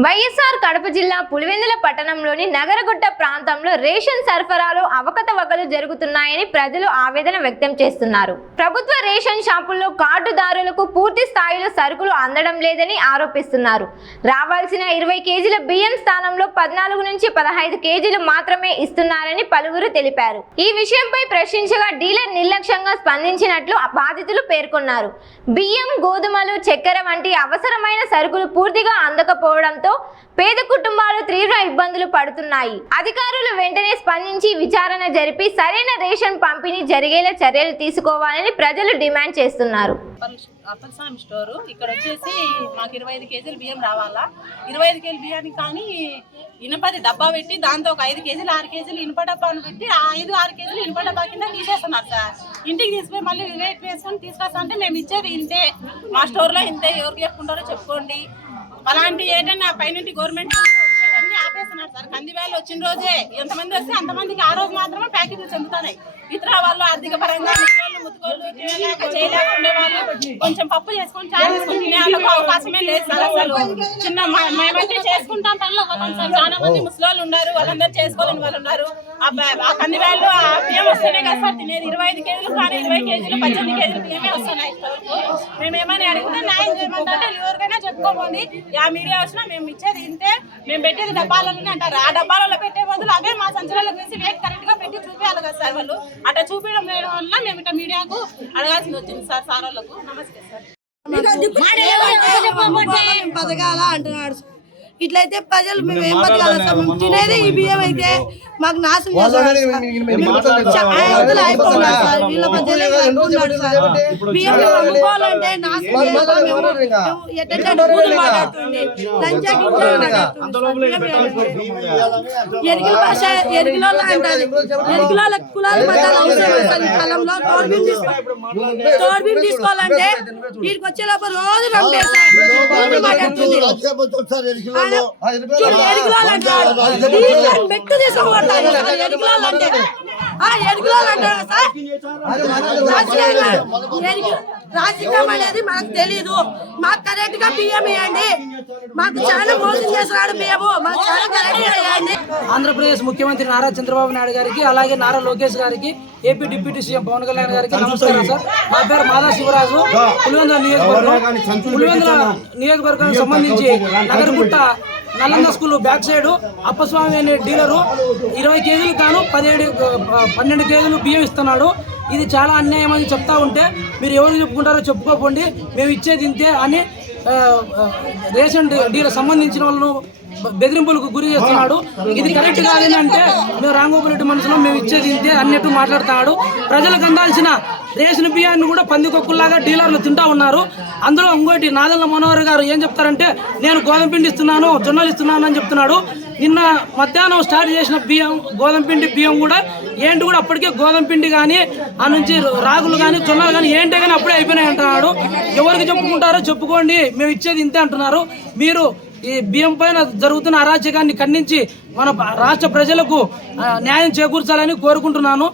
వైఎస్ఆర్ కడప జిల్లా పులివెందుల పట్టణంలోని నగరగుట్ట ప్రాంతంలో రేషన్ సరఫరాలో అవకతవకలు జరుగుతున్నాయని ప్రజలు ఆవేదన వ్యక్తం చేస్తున్నారు. ప్రభుత్వ రేషన్ షాపుల్లో కార్డుదారులకు పూర్తి స్థాయిలో సరుకులు అందడం లేదని ఆరోపిస్తున్నారు. రావాల్సిన 20 కేజీల బియ్యం స్థానంలో 14 నుంచి 15 కేజీలు మాత్రమే ఇస్తున్నారని పలువురు తెలిపారు. ఈ విషయంపై ప్రశ్నించగా డీలర్ నిర్లక్ష్యంగా స్పందించినట్లు బాధితులు పేర్కొన్నారు. బియ్యం, గోధుమలు, చక్కెర వంటి అవసరమైన సరుకులు పూర్తిగా అందకపోవడం పేద కుటుంబాలు తీవ్ర ఇబ్బందులు పడుతున్నాయి. అధికారులు వెంటనే స్పందించి విచారణ జరిపి సరైన రేషన్ పంపిణీ జరిగేలా చర్యలు తీసుకోవాలని ప్రజలు డిమాండ్ చేస్తున్నారు. అప్పలస్వామి స్టోరు ఇక్కడ వచ్చేసి మాకు 25 కేజీలు బియ్యం రావాలా. 25 కేజీల బియ్యానికి కానీ ఇనుపది డబ్బా పెట్టి దాంతో ఒక 5 కేజీలు 6 కేజీలు ఇనుప డబ్బాను పెట్టి 5-6 కేజీలు ఇనుప డబ్బా కింద తీసేస్తున్నారు సార్. ఇంటికి తీసుకుపోయి మళ్ళీ వెయిట్ వేసుకొని తీసుకొస్తా అంటే మేము ఇచ్చేది ఇంతే, మా స్టోర్లో ఇంతే, ఎవరికి చెప్పుకుంటారో చెప్పుకోండి. అలాంటి ఏంటంటే పైనుంటి గవర్నమెంట్ వచ్చేటన్నీ ఆపేస్తున్నారు సార్. కందివేలు వచ్చిన రోజే ఎంతమంది వస్తే అంతమందికి ఆ రోజు మాత్రమే ప్యాకెట్లు చెందుతున్నాయి. ఇతర వాళ్ళు ఆర్థిక పరంగా ముతుకోళ్ళు చేయలేక ఉండేవాళ్ళు కొంచెం పప్పు చేసుకొని చాయ్ చేసుకొని తినే వాళ్ళకు అవకాశమే లేదు సార్. అసలు చిన్న మేమంటే చేసుకుంటాం పనులు చాలా మంది ముసలోళ్ళు ఉన్నారు, వాళ్ళందరూ చేసుకోవాలని వాళ్ళు ఉన్నారు. ఆ కందివేళ్ళు ఆ బియ్యం వస్తేనే కదా సార్ తినేది. 25 కేజీలు కానీ 20 కేజీలు 18 కేజీలు బియ్యమే వస్తున్నాయి. మేము ఏమైనా అడిగితే న్యాయం చేయమంటే ఎవరికైనా చెప్పుకోబోండి. ఆ మీడియా వచ్చినా మేము ఇచ్చేది ఇంతే, మేము పెట్టేది డబ్బాలలోనే అంటారు. ఆ డబ్బాలలో పెట్టే బదులు అవే మా సంచులలో వేసి వెయిట్ కరెక్ట్ గా పెట్టి చూపించాలి కదా సార్. వాళ్ళు అట్లా చూపించడం లేని వల్ల మేము ఇట్లా మీడియాకు అడగాల్సి వచ్చింది సార్. సార్ వాళ్ళకు నమస్తే సార్. బతకాల అంటున్నాడు. ఇట్లయితే ప్రజలు మేము ఏం బతకాలి సార్? మేము తినేది ఈ బియ్యం అయితే మాకు నాశనం చేస్తున్నారు. వీళ్ళ మధ్యలో బియ్యం అమ్ముకోవాలంటే నాశనం ఎరిగిల భాష ఎరిగిలో అంటారు. ఎరిగిల కులాల మతాలు అవసరం సార్. ఈ కాలంలో తోడు బియ్యం తీసుకోవాలంటే వీటికి వచ్చే లోపల రోజు మెట్టు తీసుకోబడతారు. రాజకీయం అనేది మనకు తెలీదు. మాకు కరెక్ట్ గా బియ్యం ఇవ్వండి. మాకు చాలా మోసం చేస్తున్నాడు బియ్యము. మాకు చాలా కరెక్ట్ గా ఇవ్వండి. ఆంధ్రప్రదేశ్ ముఖ్యమంత్రి నారా చంద్రబాబు నాయుడు గారికి, అలాగే నారా లోకేష్ గారికి, AP deputy CM Pawan Kalyan గారికి నమస్కారం సార్. మా పేరు మాదా శివరాజు. పులివెందుల నియోజకవర్గానికి సంబంధించి Nagaragutta Nalanda school back side Appaswamy అనే డీలరు 20 కేజీలు కాను 12 కేజీలు బియ్యం ఇస్తున్నాడు. ఇది చాలా అన్యాయం అని చెప్తా ఉంటే మీరు ఎవరు చెప్పుకుంటారో చెప్పుకోకండి, మేము ఇచ్చేది ఇంతే అని రేషన్ డీలర్ సంబంధించిన వాళ్ళను బెదిరింపులకు గురి చేస్తున్నాడు. ఇది కరెక్ట్ కాదని అంటే మేము రాంగోపురెడ్డి మనసులో మేము ఇచ్చేది ఇంతే అన్నట్టు మాట్లాడుతున్నాడు. ప్రజలకు అందాల్సిన రేషన్ బియ్యాన్ని కూడా పందికొక్కుల్లాగా డీలర్లు తింటా ఉన్నారు. అందులో ఇంకోటి నాదెళ్ల మనోహర్ గారు ఏం చెప్తారంటే నేను గోధుమ పిండి ఇస్తున్నాను, జొన్నలు ఇస్తున్నాను అని చెప్తున్నాడు. నిన్న మధ్యాహ్నం స్టార్ట్ చేసిన బియ్యం, గోధుమ పిండి బియ్యం కూడా ఏంటి కూడా అప్పటికే గోధుమ పిండి కానీ ఆ నుంచి రాగులు కానీ జొన్నలు కానీ ఏంటే కానీ అప్పుడే అయిపోయినాయి అంటున్నాడు. ఎవరికి చెప్పుకుంటారో చెప్పుకోండి, మేము ఇచ్చేది ఇంతే అంటున్నారు. మీరు ఈ బియ్యం పైన జరుగుతున్న అరాచకాన్ని ఖండించి మన రాష్ట్ర ప్రజలకు న్యాయం చేకూర్చాలని కోరుకుంటున్నాను.